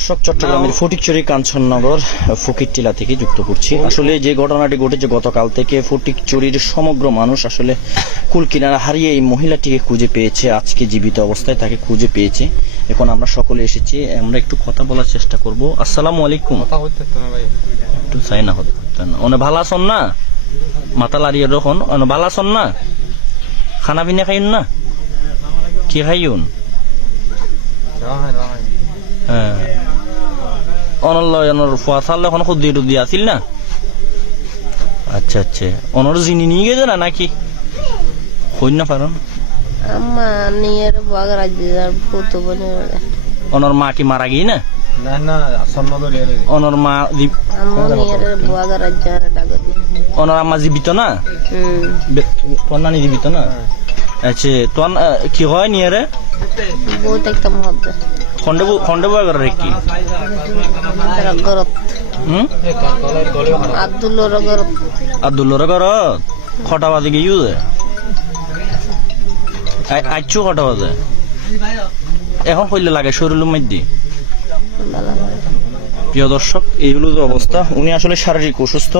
দর্শক চট্টগ্রামের ফটিকচুরি কাঞ্চননগর ফকিরটিলা থেকে যুক্ত করছি। আসলে যে ঘটনাটি ঘটেছে গতকাল থেকে ফটিকচুরির সমগ্র মানুষ আসলে কুল কিনারা হারিয়ে এই মহিলাটিকে খুঁজে পেয়েছে। আজকে জীবিত অবস্থায় তাকে খুঁজে পেয়েছে। এখন আমরা সকলে এসেছি আমরা একটু কথা বলার চেষ্টা করব। আসসালামু আলাইকুম। একটু চাই না হতে না। অনে ভালো আছেন না? মাথা লাড়িয়ে রখন অনে ভালো আছেন না? খানা পিনা খাইন না? কি খাইন অনল্লয়নর ফোয়াশাল এখন খুদ্দি টুদ্দি আসিল না? আচ্ছা আচ্ছা। অনর জিনি নিয়ে গেছে না নাকি? কই না পারন। অনর মা কি মারা গই না? না মা দিব আম্মা নিয়ের না? হুম। কন্যা না? আচ্ছা তোন কি হয় নিয়েরে? খন্ডে খন্ডে বয়াগরের কি? গরত হুম? আব্দুল্লোর খটা বাজে গিয়ে ইউজে? আইচু খটা বাজে। এখন কইলে লাগে শরীর মধ্যে। প্রিয় দর্শক এই হলো অবস্থা। উনি আসলে শারীরিক অসুস্থ।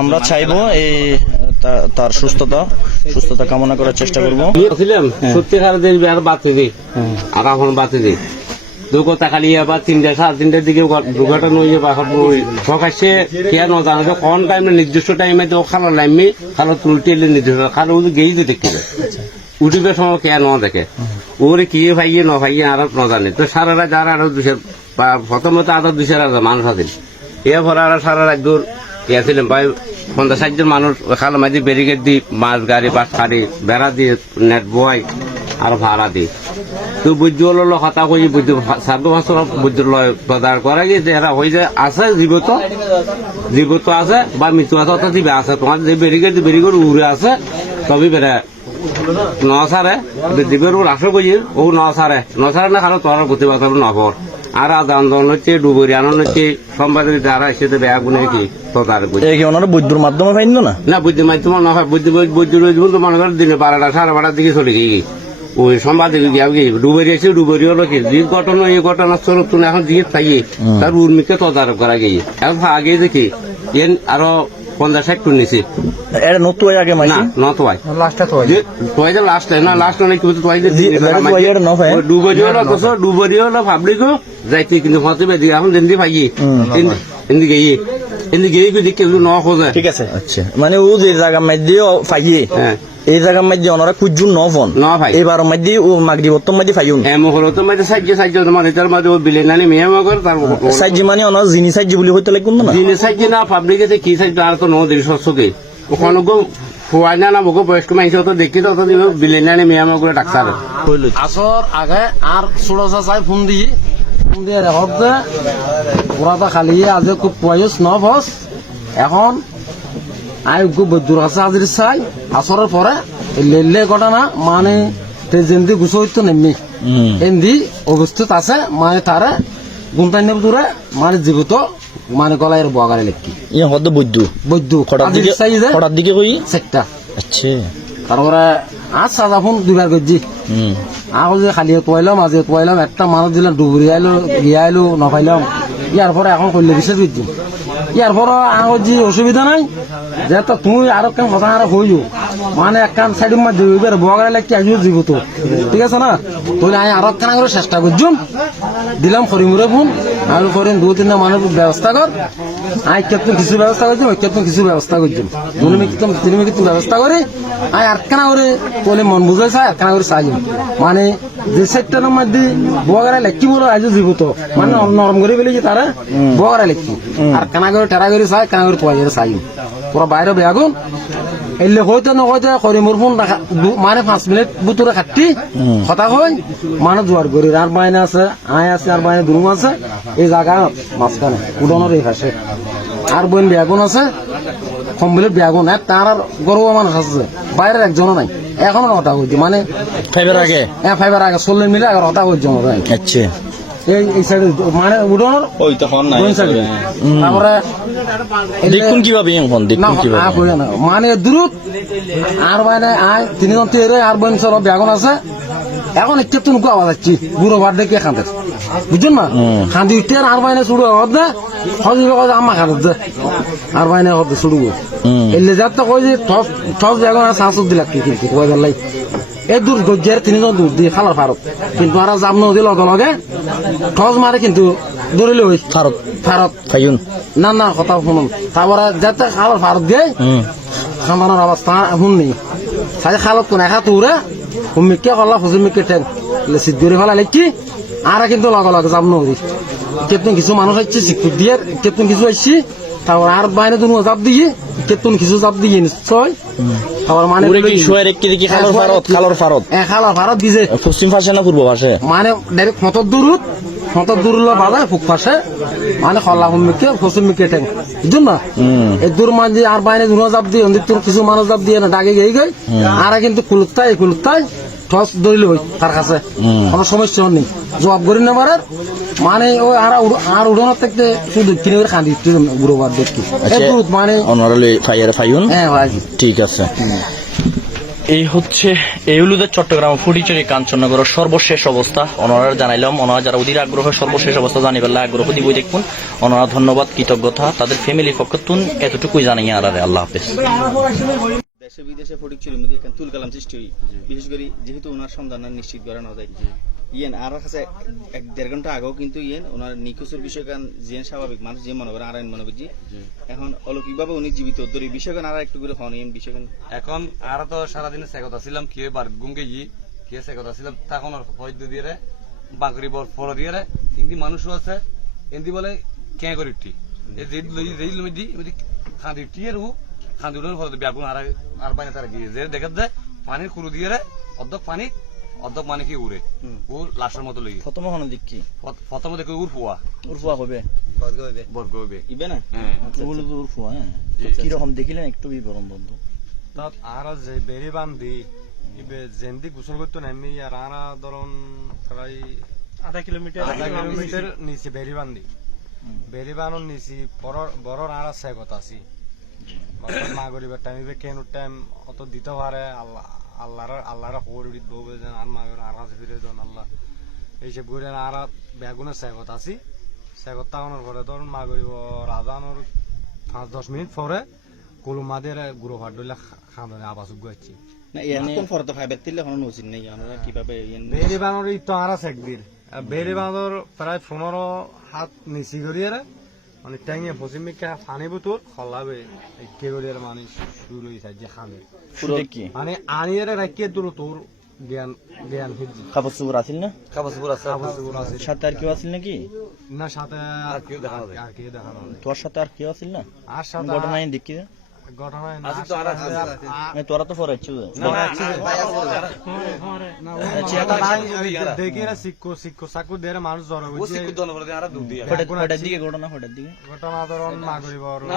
আমরা চাইব এই তার সুস্থতা সুস্থতা কামনা করার চেষ্টা করব। ছিলাম সত্যিকার দেশ আর বাতি দিই আর এখন বাতি দিই দুগো তাকালি আবার তিনটা সাড়ে তিনটার দিকে দুর্ঘটনা হয়ে যাবে সকাশে কে ন যে কোন টাইমে নির্দিষ্ট টাইমে তো খালো লাইমি খালো তুলটি এলে নির্দিষ্ট খালো গেই তো দেখতে উঠিবে সময় কে ন দেখে। ওরে কি ভাইয়ে ন ভাইয়ে আর ন জানে তো সারারা যারা আরও দুশের বা প্রথমত আরও দুশের মানুষ আছে। এ ভরা আর সারা রাত দূর গেছিলাম ভাই, পঞ্চাশ ষাটজন মানুষ খালো মাঝে ব্যারিকেড দি, মাছ গাড়ি, বাস গাড়ি, বেড়া দিয়ে নেট বয় আর ভাড়া দি তো বুদ্ধি হলো কথা কই বুদ্ধি সাধু বছর বুদ্ধি লয় বাজার করা গিয়েছে এরা হয়ে যায় আছে, জীবত জীবত আছে, বা মৃত্যু আছে, অর্থাৎ দিবে আছে। তোমার যে ব্যারিকেড ব্যারিকেড উড়ে আছে, তবে বেড়ে নসারে দিবের রাষ্ট্র কই ও নসারে নসারে না খালো তোর গতি বাতার নগর। আর আজ আন্দোলন হচ্ছে ডুবুরি আন্দোলন হচ্ছে সম্পাদক যারা এসেছে বেয়া গুনে কি তো এই কি ওনারা বৈদ্যুর মাধ্যমে পাইল না? না বুদ্ধি মাধ্যম না হয় বুদ্ধি বুদ্ধি রয়েছে তো মনে করেন দিনে বারোটা সাড়ে বারোটার দিকে চলে গিয়ে ওই সম্পাদক ডুবুরি এসে ডুবুরি হলো কি? যে ঘটনা এই ঘটনা চলো তুমি এখন দিয়ে থাকি। তার উর্মিকে তদারক করা গিয়ে। এখন আগে দেখি এন আরও পঞ্চাশ ষাট টন নিছি। এটা আগে না নত হয়। লাস্টটা তো যে তোই যে লাস্ট না লাস্ট অনেক কিছু যে ন কস পাবলিক যাইতে কিন্তু হতে বেদি এখন দিন দি পাই এন্দি গেই এন্দি গেই কই দেখে ন খোঁজে। ঠিক আছে। আচ্ছা। মানে ও যে জায়গা মধ্যে পাইয়ে হ্যাঁ। এই জায়গার মধ্যে ওনারা কুজুন ন ফোন ন ভাই। এবার মধ্যে ও মাগরি বর্তম মধ্যে ফাইউন। হ্যাঁ মহল তো মাঝে সাহায্য সাহায্য তোমার এটার মাঝে ও বিলে নানি মেয়ে মগর তার সাহায্য মানে ওনার জিনিস সাহায্য বলে হইতে লাগবে না। জিনিস সাহায্য না পাবলিকে কি সাহায্য আর তো ন দিন সস্যকে ওখানে গো ফুয়াই না না বকো বয়স্ক মানুষ তো দেখি তো দিব বিলে নানি মেয়ে মগর ডাক্তার আসর আগে আর ষোলোশো চাই ফোন দিয়ে ফোন দিয়ে রেকর্ড দে ওরা তো খালি আজ খুব বয়স ন বস এখন আই খুব দূর আছে আজির চাই আসরের পরে লেলে ঘটনা মানে যেমনি গুছো হইতো নেমনি এমনি অবস্থিত আছে মানে তারে গুন্তান্য দূরে মানে জীবিত মানে গলায় বগারে লেখি ইয়ে হদ বৈদ্যু। বৈদ্য। খটার দিকে খটার দিকে কই? সেটটা। আচ্ছা। তারপরে আজ সাদা ফোন দুবার হুম। আগে যে খালি তোয়াইলাম আজ তোয়াইলাম একটা মানুষ দিলাম ডুবুরি আইলো গিয়ে আইলো নপাইলাম ইয়ার পরে এখন করলে বিশেষ করছি ইয়ার পর আগত যে অসুবিধা নাই যে তুই আরও কেন কথা আরও হইও মানে একখান সাইডের মধ্যে এবার বগারে লাগতে আসিও জীব তো। ঠিক আছে না? তাহলে আমি আরও কেন করে চেষ্টা করছুম দিলাম ফরিমুরে ফোন আমি ফরিম দু তিনটা মানুষ ব্যবস্থা কর আই কেতন কিছু ব্যবস্থা করছি ওই কেতন কিছু ব্যবস্থা করছি তুমি কিন্তু তুমি কিন্তু ব্যবস্থা করে আই আর কেন করে তোলে মন বুঝাই চাই আর কেন করে চাই মানে যে সেক্টরের মধ্যে বগারে লেখি বলো আজ জীবিত মানে নরম করে ফেলেছি তারা বগারে লেখি আর কেন করে টেরা করে চাই কেন করে পয়সা চাই পুরো বাইরে বেগুন এলে হয়তো না হয়তো করি মোর ফোন মানে পাঁচ মিনিট বুতুরে খাটি কথা কই মানে জোয়ার করি আর বাইনে আছে আয় আছে আর বাইনে দুরুম আছে এই জায়গা মাঝখানে উডনের এই পাশে। আর বোন বেগুন আছে কমপ্লিট বেগুন আর তার আর গরু মানুষ আছে বাইরের একজনও নাই এখনও কথা কইছি মানে ফাইবার আগে? এ ফাইবার আগে চল্লিশ মিনিট আগে কথা কইছি আমরা আচ্ছা। এই এই সাইডে মানে উডনের ওই তখন দুই সাইডে তারপরে দেখুন কীভাবে এখন দেখুন কীভাবে। মানে দ্রুত আর মানে আয় তিনজন তো এরে আর বোন সব বেগুন আছে। এখন একটু তুমি আওয়াজ আসছি বুড়ো বার দেখে খাঁদে বুঝছেন না? খাঁদি উঠতে আর বাইনে শুরু হওয়ার দে। হজবে কথা আম্মা খাঁদে দে। আর বাইনে হতে শুরু এলে যার তো কই যে টস টস এখন আর শাসক দিলা কি কিন্তু বেলাই এই দূর গজ্জের তিনজন দূর দিয়ে খালার ফারত কিন্তু আর জাম নদী লগে লগে টস মারে কিন্তু দৌড়িলে হই ফারত ফারত ফাইউন না না কথা শুনুন। তারপরে যাতে খাবার ফারত দিয়ে খামানোর অবস্থা শুননি। সাজে খালত কোন একা তোরে হুমিকে কল্লা হুজুমিকে টেন সিদ্ধ করে ফেলা কি? আর কিন্তু লগে লগে যাব নদী। কেতন কিছু মানুষ আসছে শিক্ষক দিয়ে কেতন কিছু আসছি তারপর আর বাইরে দুনো জাপ দিয়ে কেতন কিছু জাপ দিয়ে নিশ্চয়। মানে পুরো কি শোয়ের একটি দেখি খালোর ফারত খালোর ফারত খালার ফারত দিছে। পশ্চিম পাশে না পূর্ব পাশে মানে ডাইরেক্ট মত দূরত মত দূরল ফুক পাশে মানে খল্লা হুমিকে ফসুমিকে টেং বুঝুন না? এই দূর মাঝে আর বাইরে জাপ দিয়ে তোর কিছু মানুষ জাপ দিয়ে না ডাকে গেই গই। আর কিন্তু কুলুত্তাই কুলুত্তাই টস ধরিল হই তার কাছে। কোনো সমস্যা নেই জবাব করি না মানে ওই আর আর উড়ানোর থেকে শুধু কিনে করে খান্দি গুরু বার দেখি মানে অনারলে ফাইয়ার ফাইউন হ্যাঁ ভাই। ঠিক আছে। এই হচ্ছে এই হলুদের চট্টগ্রাম ফুটিচুরি কাঞ্চননগরের সর্বশেষ অবস্থা। ওনারা জানাইলাম ওনারা যারা অধীর আগ্রহ সর্বশেষ অবস্থা জানিবার আগ্রহ দিব দেখুন। ওনারা ধন্যবাদ কৃতজ্ঞতা। তাদের ফ্যামিলি ফ্যামিলির পক্ষতুন এতটুকুই জানাই আর আল্লাহ হাফেজ। দেশে বিদেশে ফটিক চুরির মধ্যে এখানে তুল কালাম সৃষ্টি হই। বিশেষ করে যেহেতু ওনার সন্ধান আর নিশ্চিত করা না যায়। ইয়েন আর কাছে এক দেড় ঘণ্টা আগেও কিন্তু ইয়েন ওনার নিখোঁজের বিষয় গান যে স্বাভাবিক মানুষ যে মনে করে আর মনে বুঝি এখন অলৌকিকভাবে উনি জীবিত। উদ্ধারি বিষয় গান আর একটু করে হন ইয়েন বিষয় এখন আর তো সারাদিনে সেকতা ছিলাম কি বার গুঙ্গে ই কি সেকতা ছিলাম তখন ওর ফৈদ্য দিয়ে রে বাকরি বল ফল দিয়ে রে হিন্দি মানুষও আছে হিন্দি বলে কে করি টি। এই যে লই যেই লই দি খাঁদি টি এর ও খাঁদি উড়ন ফল ব্যাগুন আর আর পানি তারা গিয়ে যে দেখা যায় পানির কুরু দিয়ে অর্ধক পানি অর্ধক মানে কি উড়ে। ও লাশের মতো লই প্রথম হন দিক কি? প্রথমে দেখো উর ফুয়া। উরফুয়া হবে বর্গ হইবে। ইবে না? ওগুলো তো উরফুয়া হ্যাঁ কীরকম দেখিলেন একটু বিবরণ বন্ধু? তাত আর যে বেরি বান্ধি ইবে জেন্দি গোসল করতো নামি আর আরা ধরুন প্রায় আধা কিলোমিটার আধা কিলোমিটার নিচে বেরি বান্ধি। বেরি বানোর নিচে বড় বড় আরা সেগত আছি। মা গরিবের টাইম ইবে কেন টাইম অত দিতে পারে আল্লাহ আল্লাহর আল্লাহর খবর দিত বউ যেন আর মা আর কাছে ফিরে যান আল্লাহ। এইসব ঘুরে আর বেগুনের সেগত আছি। সেগত তাকানোর পরে ধরুন মা গরিব রাজানোর পাঁচ দশ মিনিট পরে কলুমাদের গুঁড়ো ভাত ডলে খাঁদনে আবাস আছে একদিন। বেরি বানর প্রায় পনেরো হাত নিচি করিয়ে মানে ট্যাঙে পশ্চিমিকা ফানে বুতুর খলাবে করিয়ে মানে শুরু হয়েছে যে কি? মানে আনিয়ারে রাখিয়ে তোর তোর জ্ঞান জ্ঞান হিজি খাবার আছিল না? খাবার সুপুর আছে আছে। সাথে আর কেউ আছিল নাকি? না সাথে আর কেউ দেখা যাবে। আর কেউ দেখা যাবে তোর সাথে আর কেউ আছিল না? আর সাথে ঘটনা দেখি। মানে তোরা তো দেখি মানুষ দিকে ঘটনা দিকে ঘটনা ধরুন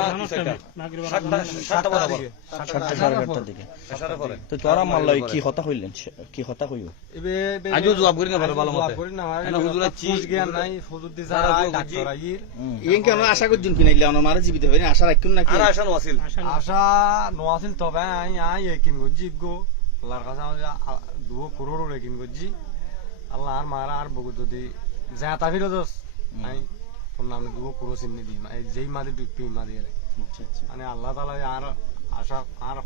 কি সেটা সাতটা সাতটা বরাবর সাতটা সাড়ে আটটার দিকে তো তোরা মারল কি হতা হইলেন কি হতা হইব আজও জবাব করি না ভালো ভালো মতে না হুজুর জ্ঞান নাই হুজুর দিছে যারা ডাক্তার আইর ইয়েন কি আশা করছেন কিনা ইলে আমরা মারা জীবিত হবেন আশা রাখুন নাকি আর আশা আশা নোয়াছিল তবে আই আই একিন গজি গো আল্লাহর কাছে আমি দু করোড় একিন গজি আল্লাহ আর মারা আর বগু যদি যা তা ফিরে দোস আই কোন নাম দু করো চিনি দিই এই যেই মাদি দুই পি মাদি মানে আল্লাহ তালা আর আশা আর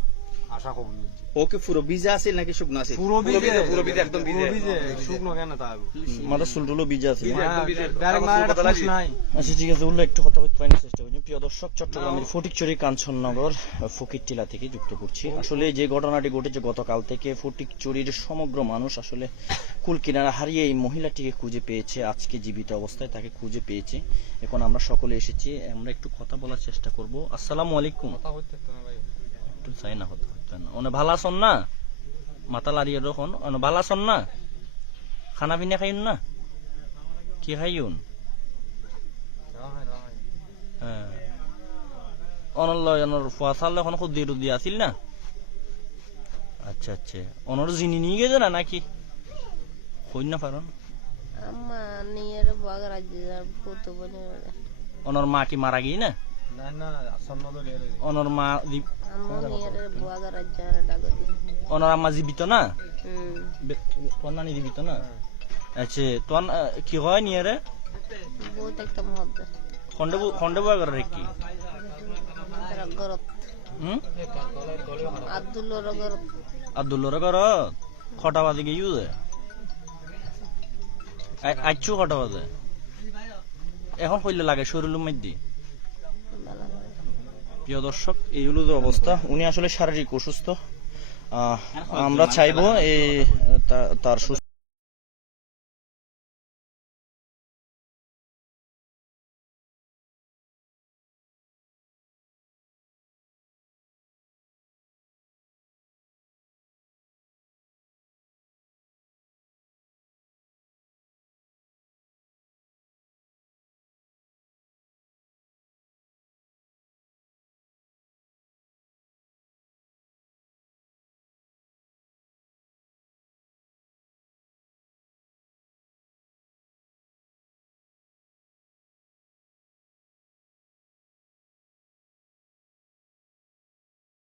আশা ওকে পুরো ভিজা আছে নাকি শুকনো আছে পুরো বিজে পুরো বিজে, একদম শুকনো কেন তা চুলটুলো বিজা আছে নাই। আচ্ছা ঠিক আছে একটু কথা বলতে পারিনি চেষ্টা করছি প্রিয় দর্শক চট্টগ্রামের ফটিকচুরি কাঞ্চননগর ফকিরটিলা থেকে যুক্ত করছি। আসলে যে ঘটনাটি ঘটেছে গতকাল থেকে ফটিকচুরির সমগ্র মানুষ আসলে কুল কিনারা হারিয়ে এই মহিলাটিকে খুঁজে পেয়েছে। আজকে জীবিত অবস্থায় তাকে খুঁজে পেয়েছে। এখন আমরা সকলে এসেছি আমরা একটু কথা বলার চেষ্টা করব। আসসালামু আলাইকুম। তা হইতে না ভাই। একটু চাই না হতে হতে না ওনে ভালো আছেন না? মাথা লাড়িয়ে রখন ওনে ভালো আছেন না? খানা পিনা খাইন না? কি খাইন না হয় না হয় হ্যাঁ ফুয়া সাল এখন খুব দিয়ে দিয়ে আছিল না? আচ্ছা আচ্ছা। অনর জিনি নিয়ে গেছে না নাকি? হইন না পারন নিয়ে বনে অনর মা কি মারা গিয়ে না? অনর মা অনর জীবিত না? হুম। নানি জীবিত না? আচ্ছা তোর কি হয় খন্ডে খন্ডে রে কি? গরত। হুম? আব্দুল্লোর গরত। আব্দুল্লোর ইউজে? আচ্ছু এখন কইলে লাগে শরীর মধ্যে প্রিয় দর্শক এই হলো অবস্থা। উনি আসলে শারীরিক অসুস্থ। আহ, আমরা চাইব এই তার সুস্থ